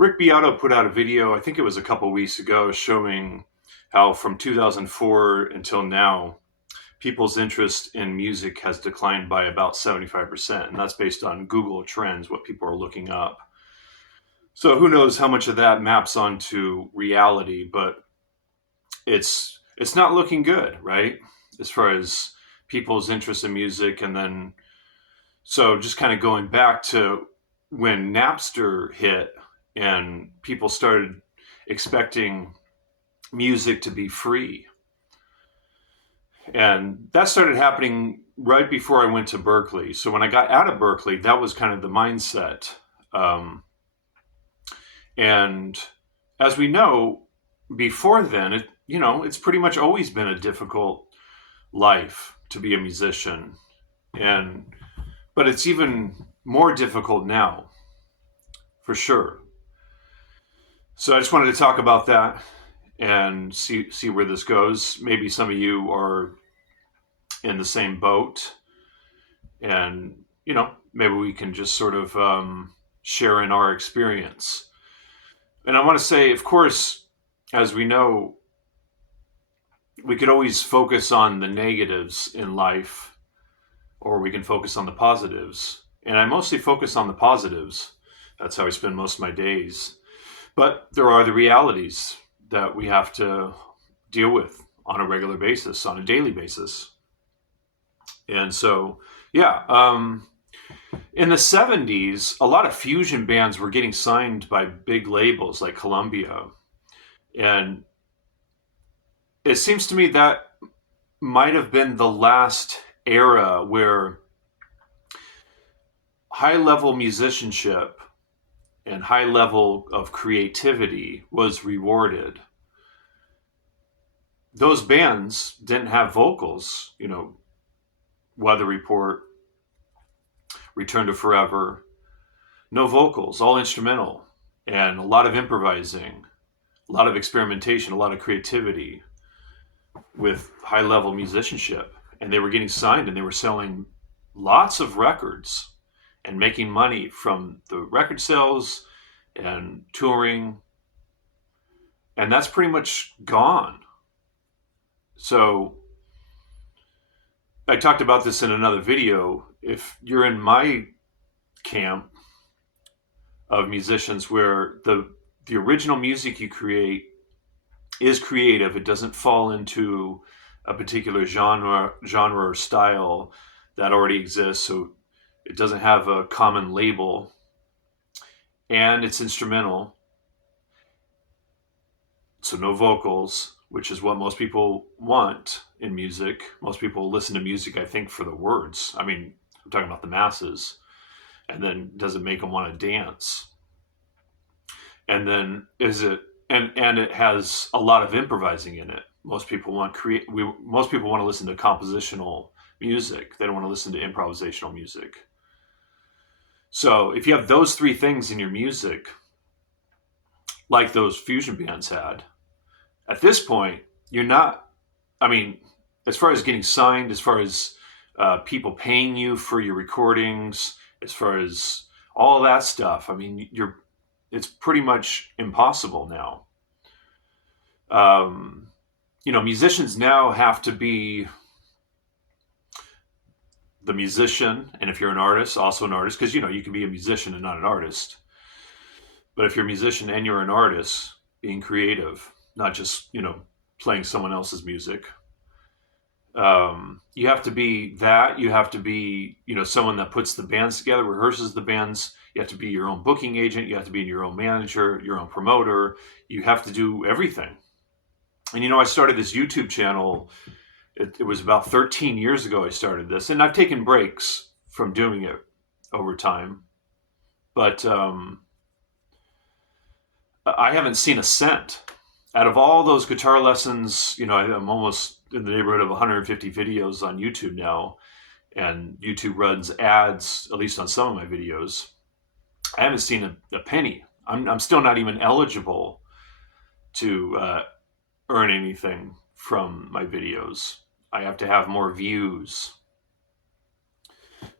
Rick Beato put out a video, I think it was a couple weeks ago, showing how from 2004 until now, people's interest in music has declined by about 75%. And that's based on Google Trends, what people are looking up. So who knows how much of that maps onto reality, but it's not looking good, right? As far as people's interest in music. And then, so just kind of going back to when Napster hit and people started expecting music to be free. And that started happening right before I went to Berkeley. So when I got out of Berkeley, that was kind of the mindset. And as we know, before then, it's pretty much always been a difficult life to be a musician. But it's even more difficult now, for sure. So I just wanted to talk about that and see where this goes. Maybe some of you are in the same boat, and maybe we can just sort of share in our experience. And I want to say, of course, as we know, we could always focus on the negatives in life, or we can focus on the positives. And I mostly focus on the positives. That's how I spend most of my days. But there are the realities that we have to deal with on a regular basis, on a daily basis. And so, in the 70s, a lot of fusion bands were getting signed by big labels like Columbia. And it seems to me that might have been the last era where high-level musicianship and high level of creativity was rewarded. Those bands didn't have vocals, Weather Report, Return to Forever, no vocals, all instrumental, and a lot of improvising, a lot of experimentation, a lot of creativity with high level musicianship. And they were getting signed and they were selling lots of records and making money from the record sales and touring. And that's pretty much gone. So I talked about this in another video. If you're in my camp of musicians where the original music you create is creative, it doesn't fall into a particular genre or style that already exists, so it doesn't have a common label, and it's instrumental, so no vocals, which is what most people want in music. Most people listen to music, I think, for the words. I mean, I'm talking about the masses. And then does it make them want to dance? And then and it has a lot of improvising in it. Most people want to listen to compositional music. They don't want to listen to improvisational music. So if you have those three things in your music, like those fusion bands had, at this point, you're not, as far as getting signed, as far as people paying you for your recordings, as far as all of that stuff, it's pretty much impossible now. Musicians now have to be the musician, and if you're an artist, also an artist, because you can be a musician and not an artist. But if you're a musician and you're an artist, being creative, not just playing someone else's music, you have to be that. You have to be someone that puts the bands together, rehearses the bands. You have to be your own booking agent. You have to be your own manager, your own promoter. You have to do everything. And I started this YouTube channel. It was about 13 years ago I started this, and I've taken breaks from doing it over time. But I haven't seen a cent out of all those guitar lessons. I'm almost in the neighborhood of 150 videos on YouTube now, and YouTube runs ads, at least on some of my videos. I haven't seen a penny. I'm still not even eligible to earn anything from my videos. I have to have more views.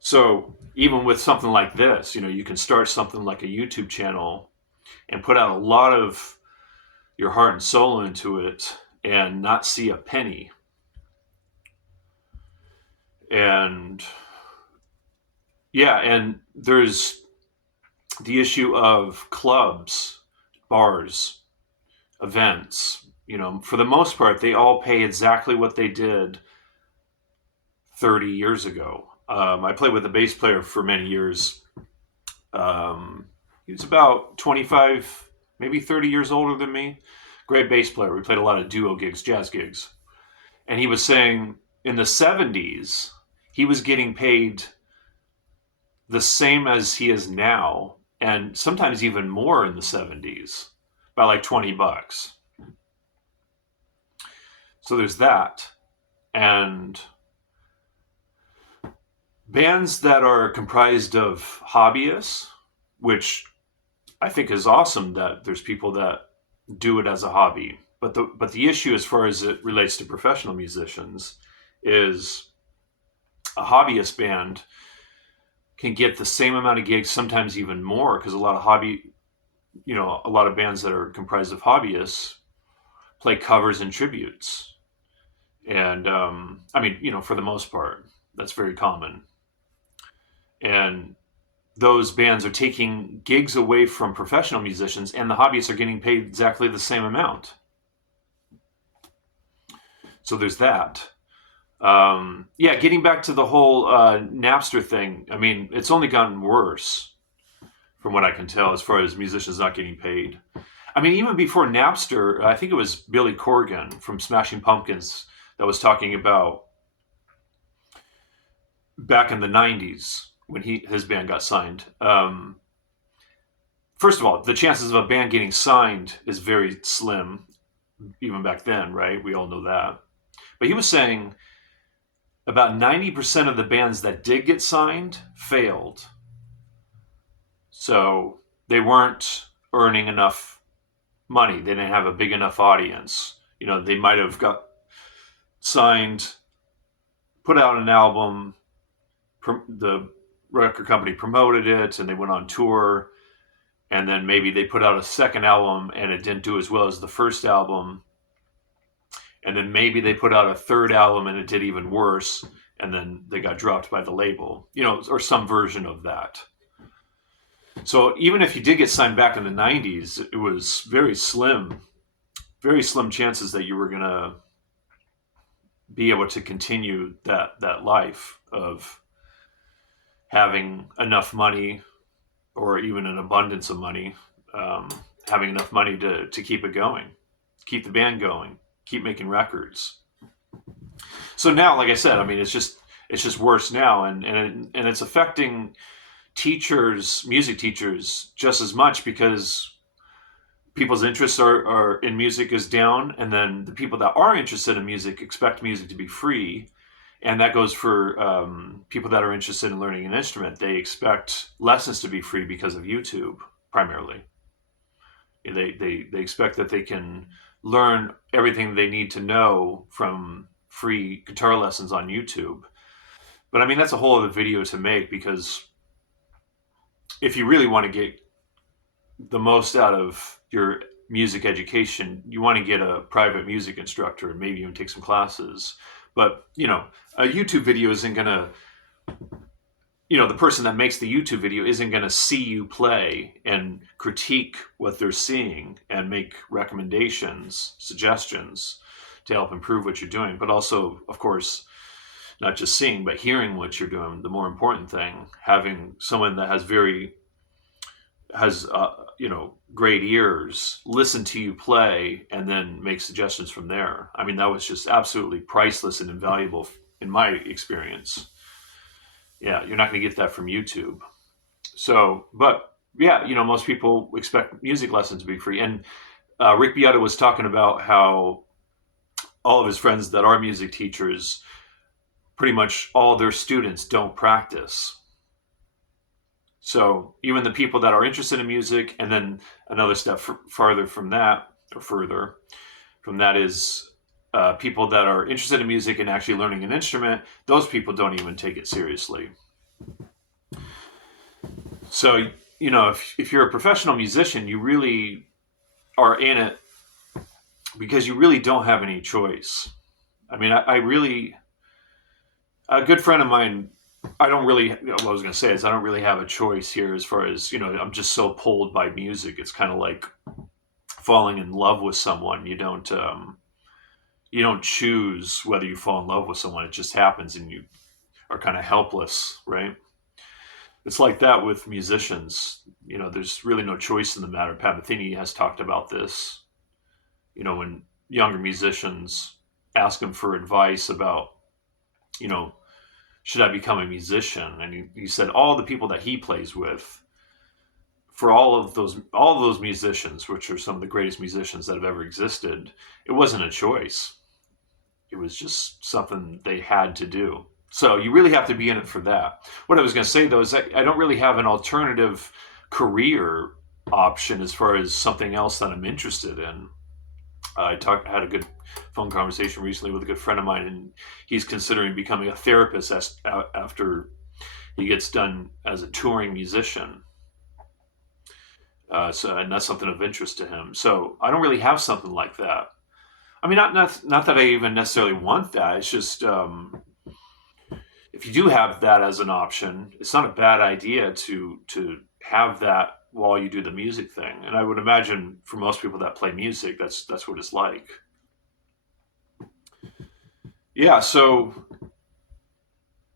So even with something like this, you can start something like a YouTube channel and put out a lot of your heart and soul into it and not see a penny. And yeah, and there's the issue of clubs, bars, events. For the most part, they all pay exactly what they did 30 years ago. I played with a bass player for many years. He was about 25, maybe 30 years older than me. Great bass player. We played a lot of duo gigs, jazz gigs. And he was saying in the 70s, he was getting paid the same as he is now, and sometimes even more in the 70s, by like $20. So there's that. And bands that are comprised of hobbyists, which I think is awesome that there's people that do it as a hobby. But the issue, as far as it relates to professional musicians, is a hobbyist band can get the same amount of gigs, sometimes even more, because a lot of bands that are comprised of hobbyists play covers and tributes. And for the most part, that's very common. And those bands are taking gigs away from professional musicians, and the hobbyists are getting paid exactly the same amount. So there's that. Getting back to the whole Napster thing, it's only gotten worse from what I can tell as far as musicians not getting paid. Even before Napster, I think it was Billy Corgan from Smashing Pumpkins that was talking about back in the 90s when his band got signed. First of all, the chances of a band getting signed is very slim, even back then, right? We all know that. But he was saying about 90% of the bands that did get signed failed. So they weren't earning enough money. They didn't have a big enough audience. They might have got signed, put out an album, the record company promoted it, and they went on tour. And then maybe they put out a second album and it didn't do as well as the first album. And then maybe they put out a third album and it did even worse. And then they got dropped by the label, or some version of that. So even if you did get signed back in the 90s, it was very slim chances that you were going to be able to continue that life of having enough money, or even an abundance of money, having enough money to keep it going, keep the band going, keep making records. So now, like I said, it's just worse now, and it's affecting music teachers, just as much, because people's interests are in music is down, and then the people that are interested in music expect music to be free. And that goes for people that are interested in learning an instrument. They expect lessons to be free because of YouTube, primarily. They expect that they can learn everything they need to know from free guitar lessons on YouTube. But that's a whole other video to make, because if you really want to get the most out of your music education, you want to get a private music instructor and maybe even take some classes. But, a YouTube video isn't going to, the person that makes the YouTube video isn't going to see you play and critique what they're seeing and make recommendations, suggestions to help improve what you're doing. But also, of course, not just seeing, but hearing what you're doing. The more important thing, having someone that has great ears, listen to you play, and then make suggestions from there. That was just absolutely priceless and invaluable in my experience. Yeah, you're not going to get that from YouTube. So, but yeah, most people expect music lessons to be free. And Rick Beata was talking about how all of his friends that are music teachers, pretty much all their students don't practice. So even the people that are interested in music, and then another step further from that is people that are interested in music and actually learning an instrument, those people don't even take it seriously. So if you're a professional musician, you really are in it because you really don't have any choice. I mean, I really, a good friend of mine, I don't really, what I was going to say is I don't really have a choice here as far as, I'm just so pulled by music. It's kind of like falling in love with someone. You don't choose whether you fall in love with someone. It just happens and you are kind of helpless, right? It's like that with musicians. There's really no choice in the matter. Pat Metheny has talked about this. When younger musicians ask him for advice about, you know, should I become a musician? And he said all the people that he plays with, for all of those musicians, which are some of the greatest musicians that have ever existed, it wasn't a choice. It was just something they had to do. So you really have to be in it for that. What I was going to say though is I don't really have an alternative career option as far as something else that I'm interested in. Had a good phone conversation recently with a good friend of mine, and he's considering becoming a therapist after he gets done as a touring musician. And that's something of interest to him. So I don't really have something like that. I mean, not that I even necessarily want that. It's just if you do have that as an option, it's not a bad idea to have that while you do the music thing. And I would imagine for most people that play music, that's what it's like. Yeah, so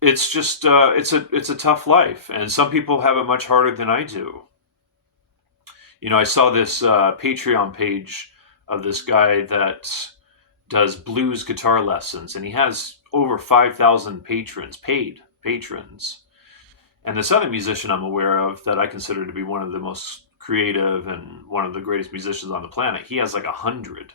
it's just it's a tough life, and some people have it much harder than I do. I saw this Patreon page of this guy that does blues guitar lessons, and he has over 5,000 patrons, paid patrons. And this other musician I'm aware of that I consider to be one of the most creative and one of the greatest musicians on the planet, he has like 100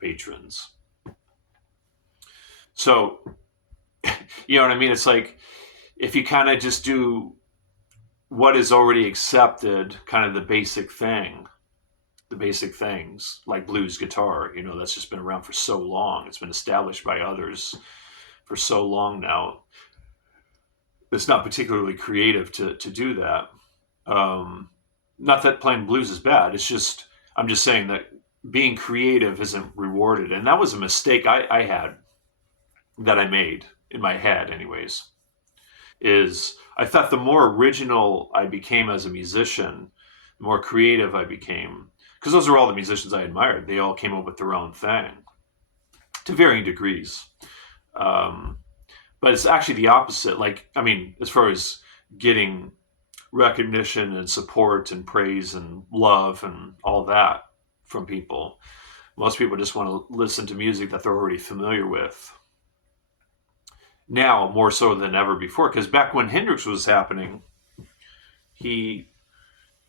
patrons. So, you know what I mean? It's like if you kind of just do what is already accepted, kind of the basic things like blues guitar, that's just been around for so long. It's been established by others for so long now. It's not particularly creative to do that. Not that playing blues is bad. I'm just saying that being creative isn't rewarded. And that was a mistake I had that I made in my head anyways, is I thought the more original I became as a musician, the more creative I became. Because those are all the musicians I admired. They all came up with their own thing to varying degrees. But it's actually the opposite. Like, I mean, as far as getting recognition and support and praise and love and all that from people, most people just want to listen to music that they're already familiar with. Now, more so than ever before, because back when Hendrix was happening, he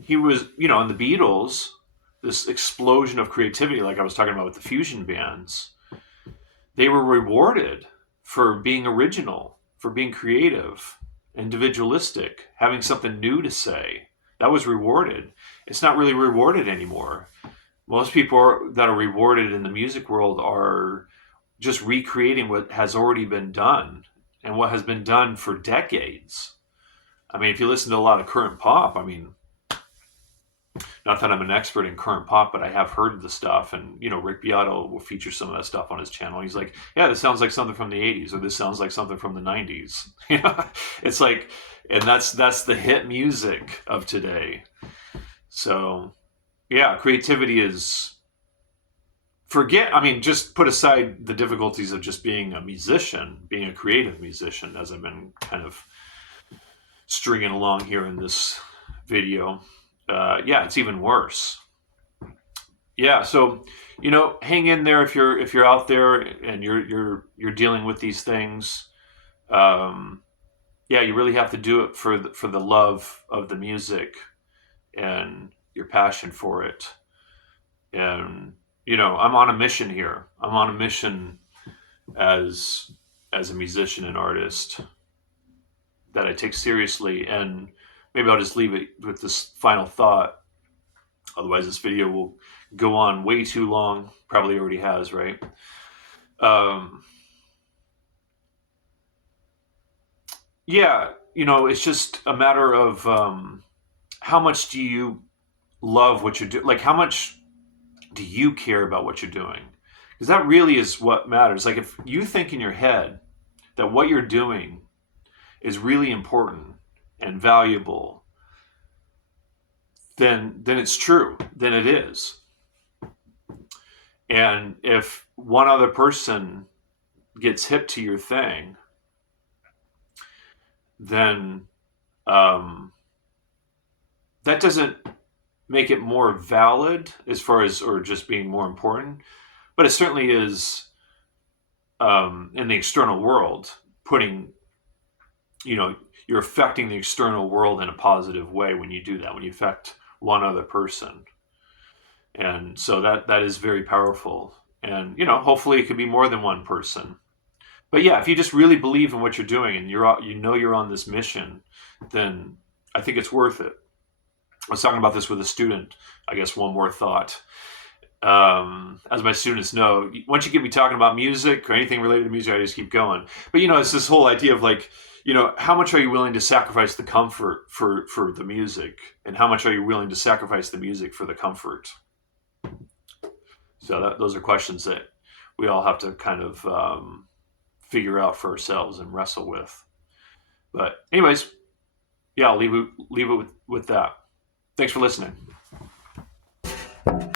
was, in the Beatles, this explosion of creativity, like I was talking about with the fusion bands, they were rewarded for being original, for being creative, individualistic, having something new to say. That was rewarded. It's not really rewarded anymore. Most people that are rewarded in the music world are just recreating what has already been done and what has been done for decades. I mean, if you listen to a lot of current pop, I mean, not that I'm an expert in current pop, but I have heard the stuff. And, Rick Beato will feature some of that stuff on his channel. He's like, yeah, this sounds like something from the 80s, or this sounds like something from the 90s. It's like, and that's the hit music of today. So, yeah, creativity is, just put aside the difficulties of just being a musician, being a creative musician, as I've been kind of stringing along here in this video. It's even worse. Yeah, so hang in there if you're out there and you're dealing with these things. You really have to do it for the love of the music and your passion for it. And I'm on a mission here. I'm on a mission as a musician and artist that I take seriously. And maybe I'll just leave it with this final thought. Otherwise, this video will go on way too long. Probably already has, right? It's just a matter of how much do you love what you're doing? Like, how much do you care about what you're doing? Because that really is what matters. Like, if you think in your head that what you're doing is really important and valuable, then it's true. Then it is. And if one other person gets hip to your thing, then um, that doesn't make it more valid as far as or just being more important, but it certainly is in the external world putting, you're affecting the external world in a positive way when you do that, when you affect one other person. And so that is very powerful. And, hopefully it could be more than one person. But yeah, if you just really believe in what you're doing and you're on this mission, then I think it's worth it. I was talking about this with a student. I guess one more thought. As my students know, once you get me talking about music or anything related to music, I just keep going. But it's this whole idea of like, how much are you willing to sacrifice the comfort for the music, and how much are you willing to sacrifice the music for the comfort? So those are questions that we all have to kind of figure out for ourselves and wrestle with. But anyways, yeah, I'll leave it with that. Thanks for listening.